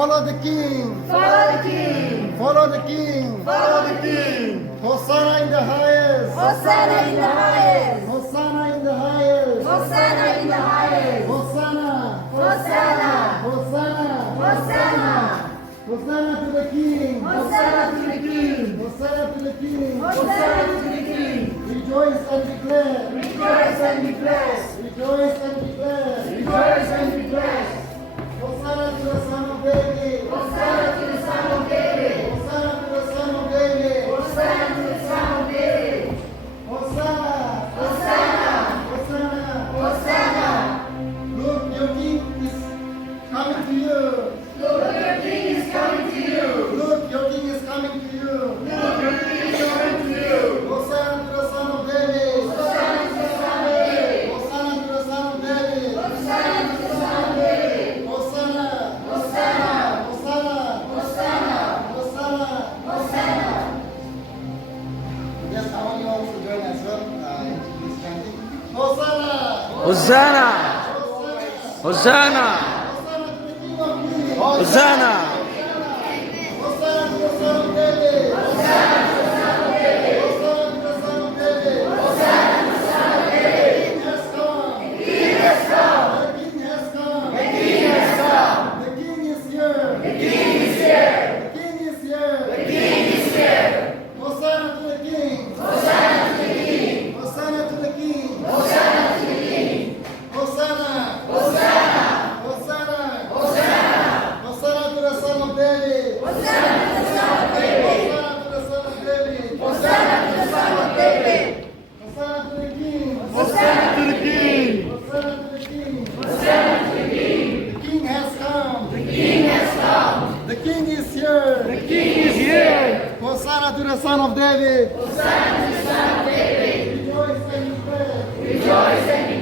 Follow the King. Follow the King. Follow the King. Follow the King. Hosanna in the highest. Hosanna in the highest. Hosanna in the highest. Hosanna in the highest. Hosanna. Hosanna. Hosanna. Hosanna. Hosanna to the King. Hosanna to the King. Hosanna to the King. Hosanna to the King. Rejoice and declare. Rejoice and be blessed. Rejoice and declare. Rejoice and be blessed. Hosanna to the Son of David. Hosanna to the Son of David. Hosanna to the Son of David. Hosanna to the Son of David. Hosanna. Hosanna. Hosanna. Hosanna. Look, your King is coming to you. Look, your King is coming to you. Look, your King is coming to you. Look, your King is coming to you. Hosanna to the Son of David. Hosanna to the Son of David. Hosanna to the Son of David. Hosanna to the Son of David. Hosanna. Hosanna. Hosanna. Hosanna. Hosanna. Hosanna. Yes, I want you all to join as well in this chanting. Hosanna. Hosanna! Hosanna! Hosanna to the King of Kings. Hosanna! Hosanna to the Son of David. Hosanna to the Son of David. Hosanna to the Son of David. Hosanna to the Son of David. The King has come. The King has come. The King has come. The King has come. The King is here. The King is here. The King is here. The King is here. Hosanna to the King. Hosanna to the King. Hosanna to the King. Hosanna to the King. Hosanna. Hosanna. Hosanna. Hosanna. Hosanna to the Son of David. Hosanna to the Son of David. Hosanna to the Son of David. Hosanna to the Son of David. Hosanna to the King. Hosanna to the King. Hosanna to the King. Hosanna to the King. The King has come. The King has come. The King is here. The King is here. Hosanna to the Son of David. Hosanna to the Son of David. Rejoice and be glad. Rejoice and be